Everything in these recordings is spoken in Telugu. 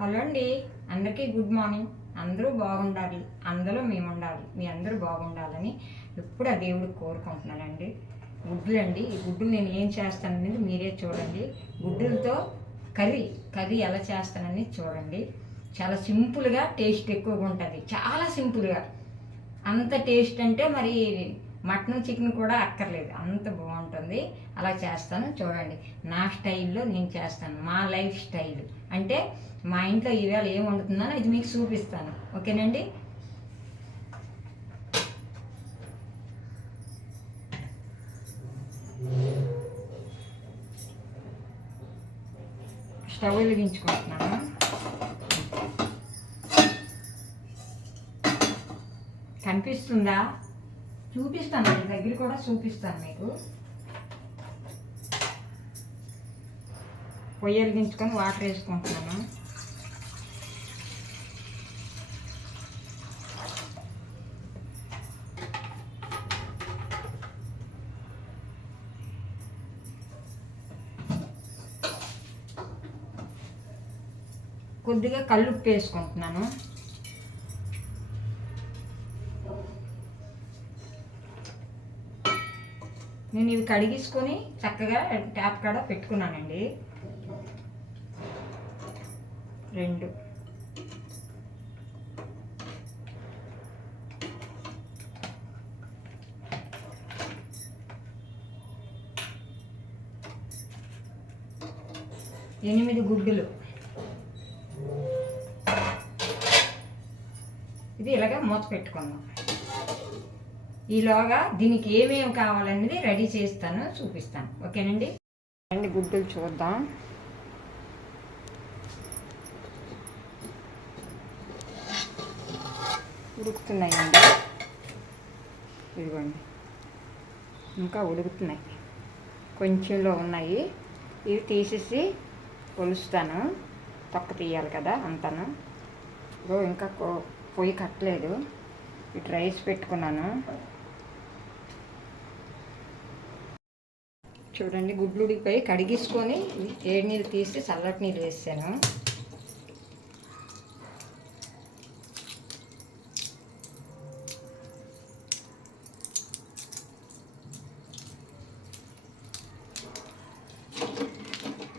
హలో అండి, అందరికీ గుడ్ మార్నింగ్. అందరూ బాగుండాలి, అందులో మేము ఉండాలి, మీ అందరూ బాగుండాలని ఎప్పుడు ఆ దేవుడికి కోరుకుంటున్నానండి. గుడ్లు ఈ గుడ్లు నేను ఏం చేస్తాననేది మీరే చూడండి. గుడ్డులతో కర్రీ ఎలా చేస్తానని చూడండి. చాలా సింపుల్గా టేస్ట్ ఎక్కువగా ఉంటుంది, చాలా సింపుల్గా. అంత టేస్ట్ అంటే మరి మటన్ చికెన్ కూడా అక్కర్లేదు, అంత బాగుంటుంది. అలా చేస్తాను చూడండి. నా స్టైల్లో నేను చేస్తాను, మా లైఫ్ స్టైల్. అంటే మా ఇంట్లో ఈవేళ ఏం వండుతున్నానో ఇది మీకు చూపిస్తాను, ఓకేనండి. స్టవ్ వెలిగించుకుంటున్నాను. కనిపిస్తుందా? చూపిస్తాను, మీ దగ్గర కూడా చూపిస్తాను మీకు. పొయ్యి వెలిగించుకొని వాటర్ వేసుకుంటున్నాను. కొద్దిగా కల్లుప్పు వేసుకుంటున్నాను. నేను ఇవి కడిగించుకొని చక్కగా ట్యాప్ కాడ పెట్టుకున్నానండి. 2 8 గుడ్డులు. ఇది ఇలాగ మూత పెట్టుకుందాం. ఈలోగా దీనికి ఏమేమి కావాలనేది రెడీ చేస్తాను, చూపిస్తాను, ఓకేనండి. గుడ్డులు చూద్దాం. ఉడుకుతున్నాయండి, ఇదిగోండి, ఇంకా ఉడుకుతున్నాయి. కొంచెంలో ఉన్నాయి, ఇవి తీసేసి కొలుస్తాను. తొక్క తీయాలి కదా అంతాను. ఇంకా పొయ్యి కట్టలేదు, ఇటు రైస్ పెట్టుకున్నాను. చూడండి, గుడ్లు ఉడికిపోయి కడిగించుకొని వేడి నీళ్ళు తీసి చల్లటి నీళ్ళు వేసాను.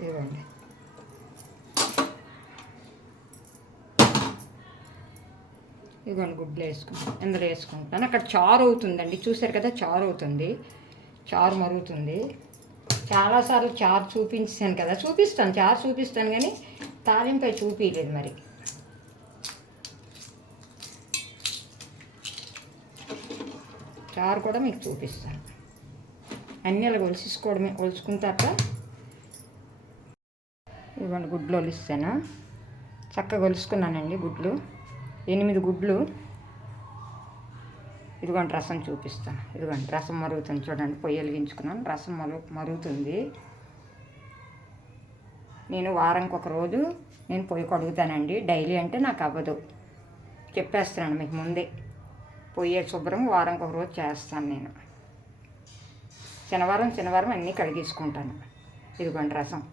ఇవ్వండి, ఇదిగోండి గుడ్లు వేసుకుంటాను, ఇందులో వేసుకుంటాను. అక్కడ చారు అవుతుందండి, చూసారు కదా, చారు అవుతుంది, చారు మరుగుతుంది. చాలాసార్లు చారు చూపించాను కదా, చారు చూపిస్తాను కానీ తాలింపై చూపించలేదు. మరి చారు కూడా మీకు చూపిస్తాను. అన్నీ అలా ఒలుచుకున్న తర్వాత ఇవ్వండి గుడ్లు ఒలిస్తాను. చక్కగా ఒలుసుకున్నానండి గుడ్లు, 8 గుడ్లు. ఇదిగోండి రసం చూపిస్తాను. ఇదిగోండి రసం మరుగుతుంది, చూడండి. పొయ్యి వెలిగించుకున్నాను, రసం మరుగుతుంది. నేను వారానికి ఒక రోజు నేను పొయ్యి కడుగుతానండి. డైలీ అంటే నాకు అవ్వదు, చెప్పేస్తున్నాను మీకు ముందే. పొయ్యి శుభ్రం వారానికి ఒక రోజు చేస్తాను నేను. శనివారం అన్నీ కడిగించుకుంటాను. ఇదిగోండి రసం,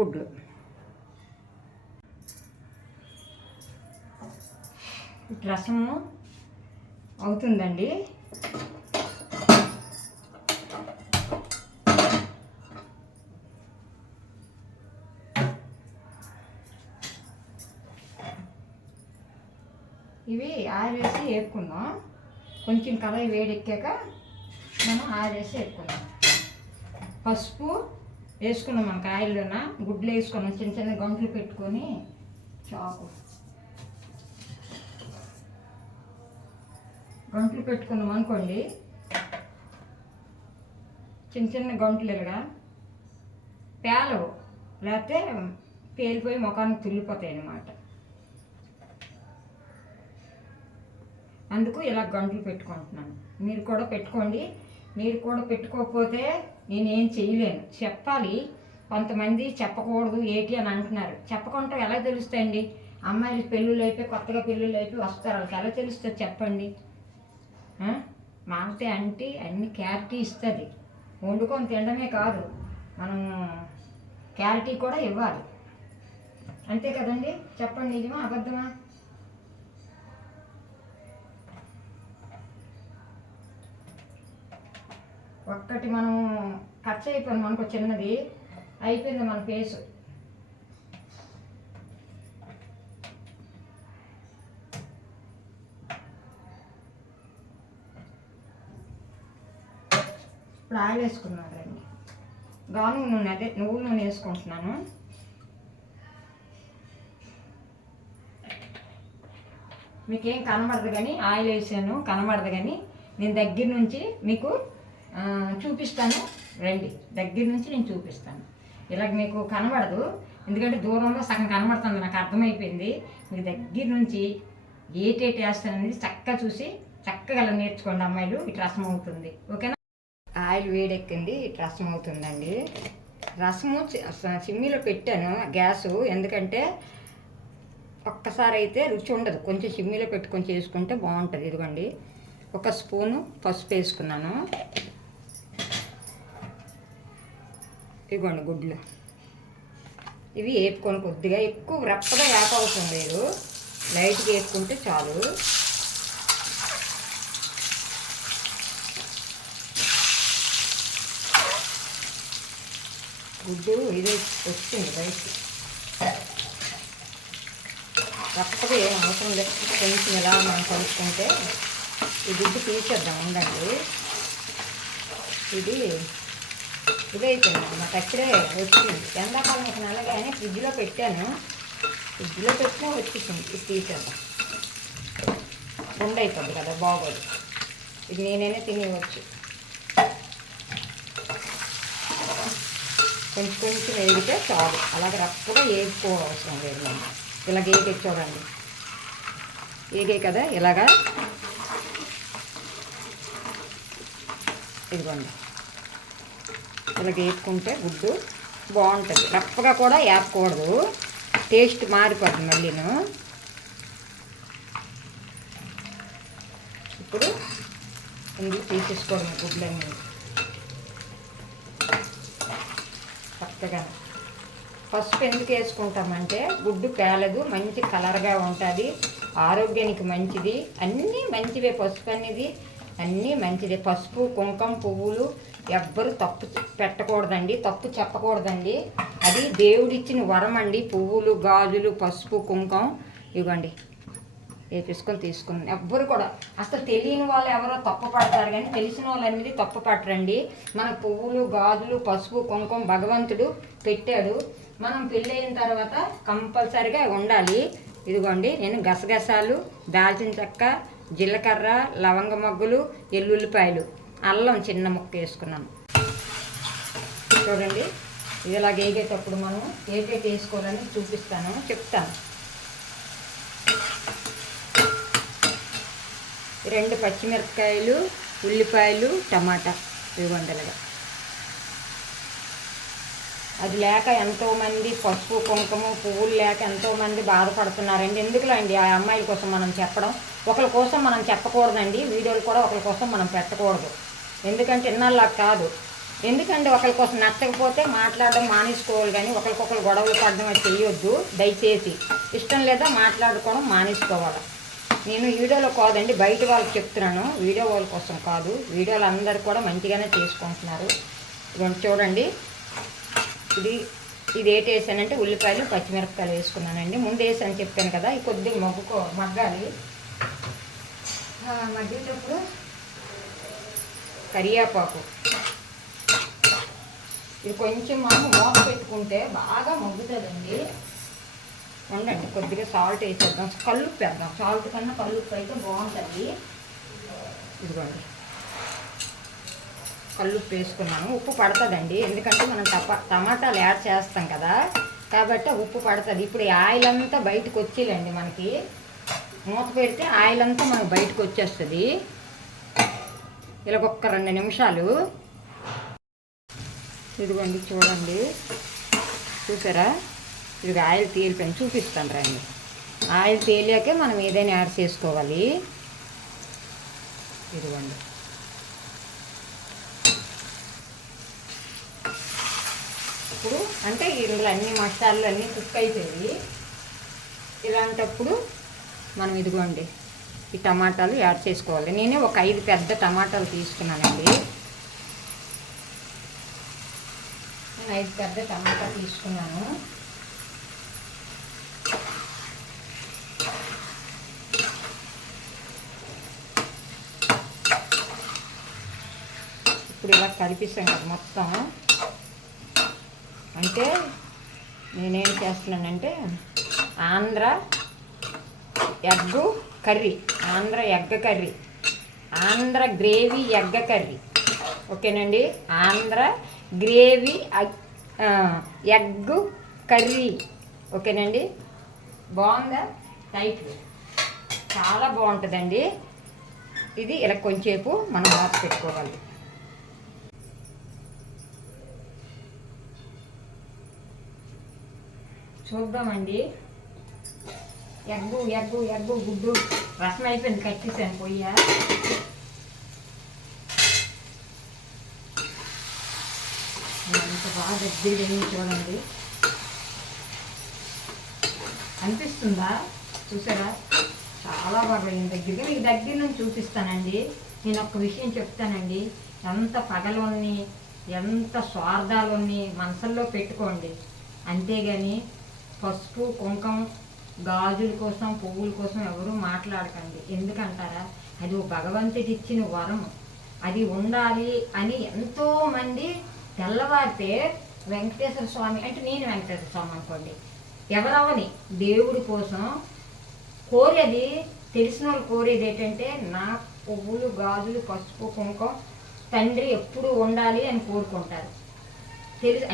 గుడ్లు. రసము అవుతుందండి. ఇవి ఆరేసి వేపుకుందాం. కొంచెం కళాయి వేడెక్కాక మనం ఆరేసి వేపుకుందాం. పసుపు వేసుకున్నాం, మనకు ఆయిల్లోన గుడ్లు వేసుకున్నాం. చిన్న చిన్న గంటలు పెట్టుకొని గంటలు పెట్టుకున్నాం అనుకోండి, చిన్న చిన్న గంటలు ఇలాగా పేలవు, లేకపోతే పేలిపోయి ముఖానికి తుల్లిపోతాయి అన్నమాట. అందుకు ఇలా గంటలు పెట్టుకుంటున్నాను. మీరు కూడా పెట్టుకోండి. మీరు కూడా పెట్టుకోకపోతే నేనేం చేయలేను, చెప్పాలి. కొంతమంది చెప్పకూడదు ఏంటి అని అంటున్నారు. చెప్పకుండా ఎలా తెలుస్తాయండి? అమ్మాయిలు పెళ్ళిళ్ళు అయిపోయి, కొత్తగా పెళ్ళిళ్ళు అయిపోయి వస్తారు, వాళ్ళకి ఎలా తెలుస్తుంది చెప్పండి? మాంతే అంటే అన్ని క్యారిటీ ఇస్తుంది. వండుకొని తినడమే కాదు, మనం క్యారిటీ కూడా ఇవ్వాలి. అంతే కదండి, చెప్పండి నిజమా అబద్ధమా? ఒక్కటి మనం ఖర్చు అయిపోయింది, మనకు చిన్నది అయిపోయింది మన ఫేసు. ఇప్పుడు ఆయిల్ వేసుకున్నాను రండి, గాను నూనె, అదే నువ్వుల నూనె వేసుకుంటున్నాను. మీకేం కనబడదు కానీ ఆయిల్ వేసాను, కనబడదు కానీ నేను దగ్గర నుంచి మీకు చూపిస్తాను రండి. దగ్గర నుంచి నేను చూపిస్తాను. ఇలాగ మీకు కనబడదు, ఎందుకంటే దూరంలో సగం కనబడుతుంది, నాకు అర్థమైపోయింది. మీకు దగ్గర నుంచి ఏటేటి వేస్తాననేది చక్కగా చూసి చక్కగా అలా నేర్చుకోండి అమ్మాయిలు. ఇటు రసం అవుతుంది, ఓకేనా? ఆయిల్ వేడెక్కింది, ఇటు రసం అవుతుందండి. రసము చిమ్మిలో పెట్టాను గ్యాసు, ఎందుకంటే ఒక్కసారి అయితే రుచి ఉండదు, కొంచెం చిమ్మిలో పెట్టుకొని చేసుకుంటే బాగుంటుంది. ఇదిగోండి, ఒక స్పూను పసుపు వేసుకున్నాను. ఇదిగోండి గుడ్లు, ఇవి వేపుకొని కొద్దిగా ఎక్కువ రెప్పగా వేప అవసరం లేదు, లైట్గా వేసుకుంటే చాలు. గుడ్డు ఇది వచ్చింది బయటికి, రప్పగా ఏం అవసరం లేదు, కొంచెం ఇలా మనం కలుపుకుంటే ఈ గుడ్డు తీసేద్దాం ఉండండి. ఇది ఇదైపోయింది నాకు అక్కడే వచ్చింది. ఎండాకాలం ఒక నెల కానీ ఫ్రిడ్జ్లో పెట్టాను, ఫ్రిడ్జ్లో పెట్టినా వచ్చేసింది. ఇది తీసేద్దాం, అయిపోద్ది కదా, బాగోదు. ఇది నేనైనా తినేవచ్చు. కొంచెం కొంచెం వేగితే చాలు, అలాగే రప్పగా వేసుకోవడం లేదు. మనం ఇలాగ ఏగే చూడండి, ఏగే కదా ఇలాగా. ఇదిగోండి, ఇలాగ వేపుకుంటే గుడ్డు బాగుంటుంది. రప్పగా కూడా వేపకూడదు, టేస్ట్ మారిపోతుంది మళ్ళీను. ఇప్పుడు ఇందుకు తీసేసుకోవడం గుడ్లన్నీ చక్కగా. పసుపు ఎందుకు వేసుకుంటామంటే గుడ్డు పేలదు, మంచి కలర్గా ఉంటుంది, ఆరోగ్యానికి మంచిది, అన్నీ మంచివే. పసుపు అనేది అన్నీ మంచిదే. పసుపు, కుంకుమ, పువ్వులు ఎవ్వరు తప్పు పెట్టకూడదండి, తప్పు చెప్పకూడదండి. అది దేవుడిచ్చిన వరం అండి. పువ్వులు, గాజులు, పసుపు, కుంకుమ ఇవ్వండి వేపించుకొని తీసుకున్నాను. ఎవ్వరు కూడా అసలు తెలియని వాళ్ళు ఎవరో తప్పు పడతారు, కానీ తెలిసిన వాళ్ళు అనేది తప్పు పట్టరండి. మన పువ్వులు, గాజులు, పసుపు, కుంకుమ భగవంతుడు పెట్టాడు. మనం పెళ్ళయిన తర్వాత కంపల్సరిగా ఉండాలి. ఇదిగోండి, నేను గసగసాలు, దాల్చిన చెక్క, జీలకర్ర, లవంగ మొగ్గలు, ఎల్లుల్లిపాయలు, అల్లం చిన్న ముక్క వేసుకున్నాను. చూడండి, ఇది ఇలాగ వేగేటప్పుడు మనం ఏటేటి వేసుకోవాలని చూపిస్తాను, చెప్తాను. 2 పచ్చిమిరపకాయలు, ఉల్లిపాయలు, టమాటా ఇవ్వండిలాగా. అది లేక ఎంతోమంది పసుపు, కుంకుమ, పువ్వులు లేక ఎంతోమంది బాధపడుతున్నారండి. ఎందుకులా అండి ఆ అమ్మాయిల కోసం మనం చెప్పడం, ఒకరి కోసం మనం చెప్పకూడదండి. వీడియోలు కూడా ఒకరి కోసం మనం పెట్టకూడదు, ఎందుకంటే ఇన్నాళ్ళ కాదు. ఎందుకంటే ఒకరి కోసం నచ్చకపోతే మాట్లాడడం మానేసుకోవాలి, కానీ ఒకరికొకరు గొడవలు పడడం అది చేయొద్దు దయచేసి. ఇష్టం లేదా మాట్లాడుకోవడం మానేసుకోవాలి. నేను వీడియోలో కాదండి, బయట వాళ్ళకి చెప్తున్నాను, వీడియో వాళ్ళ కోసం కాదు. వీడియోలు అందరు కూడా మంచిగానే చేసుకుంటున్నారు. చూడండి, ఇది ఏంటి వేసానంటే ఉల్లిపాయలు, పచ్చిమిరపకాయలు వేసుకున్నానండి. ముందు వేసాను చెప్పాను కదా. ఈ కొద్దిగా మగ్గాలి. మగ్గేటప్పుడు కరివేపాకు, ఇది కొంచెం మనం మూత పెట్టుకుంటే బాగా మగ్గుతుందండి. ఉండండి, కొద్దిగా సాల్ట్ వేసేద్దాం, కల్లుప్పు వేద్దాం. సాల్ట్ కన్నా కల్లుప్పు అయితే బాగుంటుంది. ఇదిగోండి, కల్లుప్పు వేసుకున్నాను. ఉప్పు పడుతుందండి, ఎందుకంటే మనం టమాటాలు యాడ్ చేస్తాం కదా, కాబట్టి ఉప్పు పడుతుంది. ఇప్పుడు ఆయిల్ అంతా బయటకు వచ్చేయాలండి. మనకి మూత పెడితే ఆయిల్ అంతా మనకు బయటకు వచ్చేస్తుంది. ఇలాగొక్క 2 నిమిషాలు. ఇదిగోండి చూడండి, చూసారా? ఇది ఆయిల్ తేలిపోయింది, చూపిస్తాను రండి. ఆయిల్ తేలియాకే మనం ఏదైనా యాడ్ చేసుకోవాలి. ఇదిగోండి, ఇలాంటప్పుడు అంటే ఇందులో అన్ని మసాలాలు అన్నీ కుక్ అయిపోయి ఇలాంటప్పుడు మనం ఇదిగోండి ఈ టమాటాలు యాడ్ చేసుకోవాలి. నేనే ఒక 5 పెద్ద టమాటాలు తీసుకున్నానండి. నేను 5 పెద్ద టమాటా తీసుకున్నాను. ఇప్పుడు ఇలా కలిపిస్తాం కదా మొత్తం. అంటే నేనేం చేస్తున్నానంటే Andhra egg curry, Andhra egg curry, Andhra gravy egg curry. ఓకేనండి, ఆంధ్ర గ్రేవీ ఎగ్ కర్రీ. ఓకేనండి, బాగుందా? టైటిల్ చాలా బాగుంటుందండి. ఇది ఇలా కొంచెంసేపు మనం మూత పెట్టుకోవాలి. చూద్దామండి. ఎగ్గు గుడ్డు రసం అయిపోయింది, కట్టేసాను పొయ్య. అంత బాగా దగ్గర చూడండి, అనిపిస్తుందా? చూసారా, చాలా బాగా దగ్గరగా. మీకు దగ్గర నుంచి చూపిస్తానండి. నేను ఒక విషయం చెప్తానండి, ఎంత పగలున్ని ఎంత స్వార్థాలున్ని మనసుల్లో పెట్టుకోండి. అంతేగాని పసుపు కుంకం గాజుల కోసం పువ్వుల కోసం ఎవరూ మాట్లాడకండి. ఎందుకంటారా, అది భగవంతుడి ఇచ్చిన వరం, అది ఉండాలి అని ఎంతోమంది తెల్లవారితే వెంకటేశ్వర స్వామి అంటే నేను వెంకటేశ్వర స్వామి అనుకోండి, ఎవరవని దేవుడి కోసం కోరేది, తెలిసిన వాళ్ళు కోరేది ఏంటంటే నా పువ్వులు గాజులు పసుపు కుంకం తండ్రి ఎప్పుడు ఉండాలి అని కోరుకుంటారు.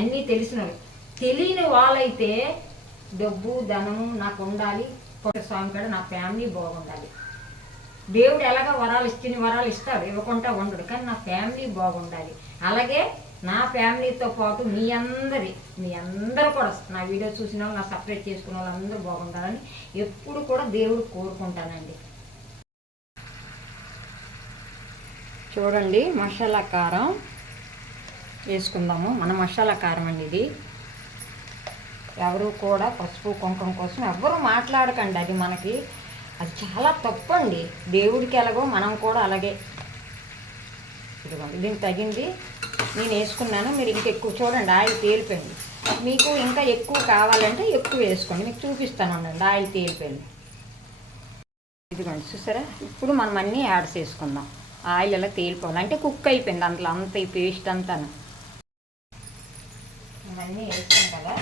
అన్నీ తెలిసిన వాళ్ళు. తెలియని వాళ్ళైతే డబ్బు ధనము నాకు ఉండాలి, స్వామి కాడ నా ఫ్యామిలీ బాగుండాలి. దేవుడు ఎలాగో వరాలు ఇచ్చిన వరాలు ఇస్తాడు, ఇవ్వకుండా ఉండడు, కానీ నా ఫ్యామిలీ బాగుండాలి. అలాగే నా ఫ్యామిలీతో పాటు మీ అందరూ కూడా నా వీడియో చూసిన వాళ్ళు, నా సపరేట్ చేసుకున్న వాళ్ళు అందరూ బాగుండాలని ఎప్పుడు కూడా దేవుడు కోరుకుంటానండి. చూడండి, మసాలా కారం వేసుకుందాము. మన మసాలా కారం అండి ఇది. ఎవరు కూడా పసుపు కుంకుమ కోసం ఎవరు మాట్లాడకండి. అది చాలా తప్పండి. దేవుడికి ఎలాగో మనం కూడా అలాగే. ఇదిగోండి, దీనికి తగింది నేను వేసుకున్నాను. మీరు ఇంకా ఎక్కువ చూడండి, ఆయిల్ తేలిపోయింది. మీకు ఇంకా ఎక్కువ కావాలంటే ఎక్కువ వేసుకోండి. మీకు చూపిస్తాను ఉండండి, ఆయిల్ తేలిపోయింది. ఇదిగోండి, చూసారా? ఇప్పుడు మనం అన్నీ యాడ్ చేసుకుందాం. ఆయిల్ ఎలా తేలిపోవాలి అంటే కుక్ అయిపోయింది అందులో అంత, ఈ పేస్ట్ అంతా ఇవన్నీ వేస్తాం కదా.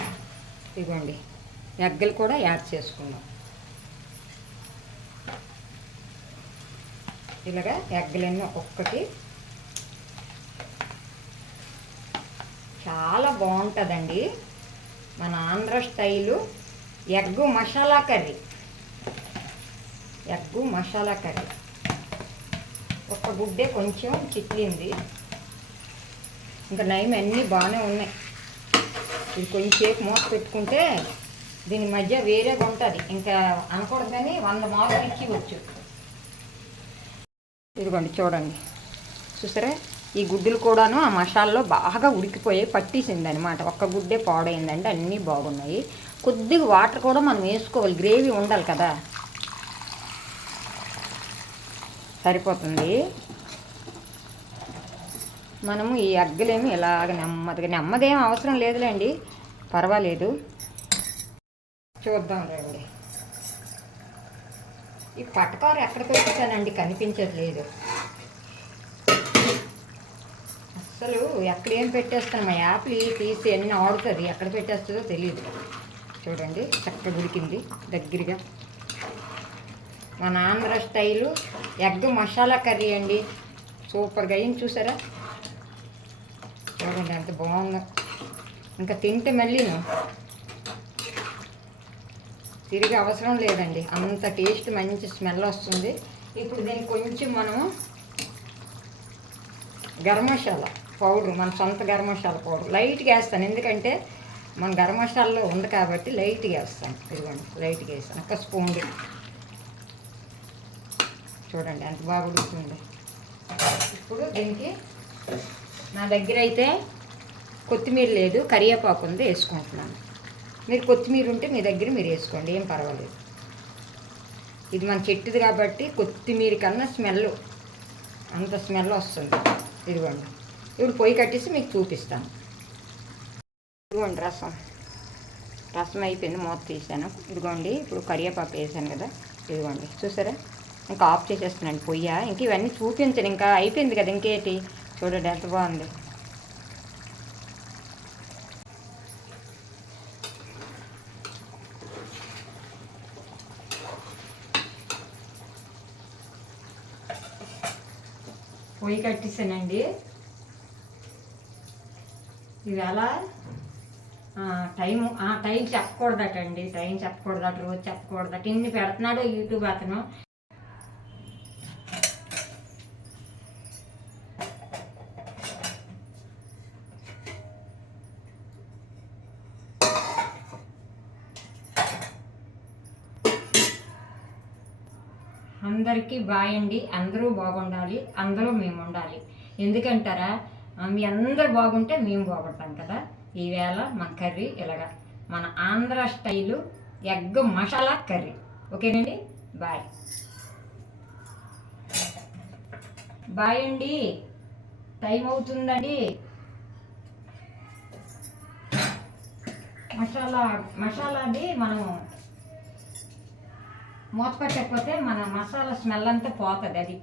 ఇదిగోండి, ఎగ్గలు కూడా యాడ్ చేసుకుందాం. ఇలాగా ఎగ్గలన్నీ ఒక్కొక్కటి చాలా బాగుంటుందండి. మన Andhra style egg masala curry. ఒక్క గుడ్డే కొంచెం చిట్లింది, ఇంకా నయం అన్నీ బాగానే ఉన్నాయి. ఇది కొంచెంసేపు మూత పెట్టుకుంటే దీని మధ్య వేరేగా ఉంటుంది. ఇంకా అనకూడదు కానీ 100 మార్కులు ఇచ్చివచ్చు. ఇదిగోండి, చూడండి, చూసారా? ఈ గుడ్డులు కూడాను ఆ మసాలాలో బాగా ఉడికిపోయి పట్టేసింది అనమాట. ఒక్క గుడ్డే పాడైందండి, అన్నీ బాగున్నాయి. కొద్దిగా వాటర్ కూడా మనం వేసుకోవాలి, గ్రేవీ ఉండాలి కదా. సరిపోతుంది. మనము ఈ ఎగ్గలేమి ఇలాగ నెమ్మదేం అవసరం లేదులేండి, పర్వాలేదు. చూద్దాం రండి. ఈ పటకారు ఎక్కడికి వచ్చేసానండి, కనిపించట్లేదు అసలు. ఎక్కడేం పెట్టేస్తాను, మా యాప్లు తీసి అన్నీ ఆడుతుంది, ఎక్కడ పెట్టేస్తుందో తెలియదు. చూడండి, చక్కగా ఉడికింది దగ్గరగా. మన Andhra style egg masala curry అండి, సూపర్గా అయింది. చూసారా? చూడండి ఎంత బాగుందో. ఇంకా తింటే మళ్ళీ తిరిగి అవసరం లేదండి, అంత టేస్ట్, మంచి స్మెల్ వస్తుంది. ఇప్పుడు దీనికి కొంచెం మనము గరం మసాలా పౌడర్, మన సొంత గరం మసాలా పౌడర్ లైట్గా వేస్తాను, ఎందుకంటే మన గరం మసాలాలో ఉంది కాబట్టి లైట్గా వేస్తాను. ఇదిగోండి, లైట్గా వేస్తాను, ఒక స్పూన్. చూడండి ఎంత బాగా ఉడుకుతుంది. ఇప్పుడు దీనికి నా దగ్గర అయితే కొత్తిమీర లేదు, కరివేపాకు ఉంది, వేసుకుంటున్నాను. మీరు కొత్తిమీర ఉంటే మీ దగ్గర మీరు వేసుకోండి, ఏం పర్వాలేదు. ఇది మన చెట్టుది కాబట్టి కొత్తిమీర కన్నా స్మెల్ అంత స్మెల్ వస్తుంది. ఇదిగోండి, ఇప్పుడు పొయ్యి కట్టేసి మీకు చూపిస్తాను. ఇదిగోండి రసం అయిపోయింది, మూత తీసాను. ఇదిగోండి ఇప్పుడు కరివేపాకు వేసాను కదా, ఇదిగోండి చూసారా. ఇంకా ఆఫ్ చేసేస్తున్నాను పొయ్యి. ఇంక ఇవన్నీ చూపించను, ఇంకా అయిపోయింది కదా, ఇంకేటి చూడండి ఎంత బాగుంది. పొయ్యి కట్టేసానండి. ఇవాళ టైం చెప్పకూడదటండి, రోజు చెప్పకూడదట. ఇన్ని పెడుతున్నాడు యూట్యూబ్ అతను. అందరికీ బాయ్ అండి. అందరూ బాగుండాలి, అందులో మేము ఉండాలి. ఎందుకంటారా, మీ అందరూ బాగుంటే మేము బాగుంటాం కదా. ఈవేళ మన కర్రీ ఇలాగా మన Andhra style egg masala curry. ఓకేనండి, బాయ్ బాయ్ అండి. టైం అవుతుందండి. మసాలాది మనం మూత పెట్టకపోతే మన మసాలా స్మెల్ అంతా పోతుంది. అది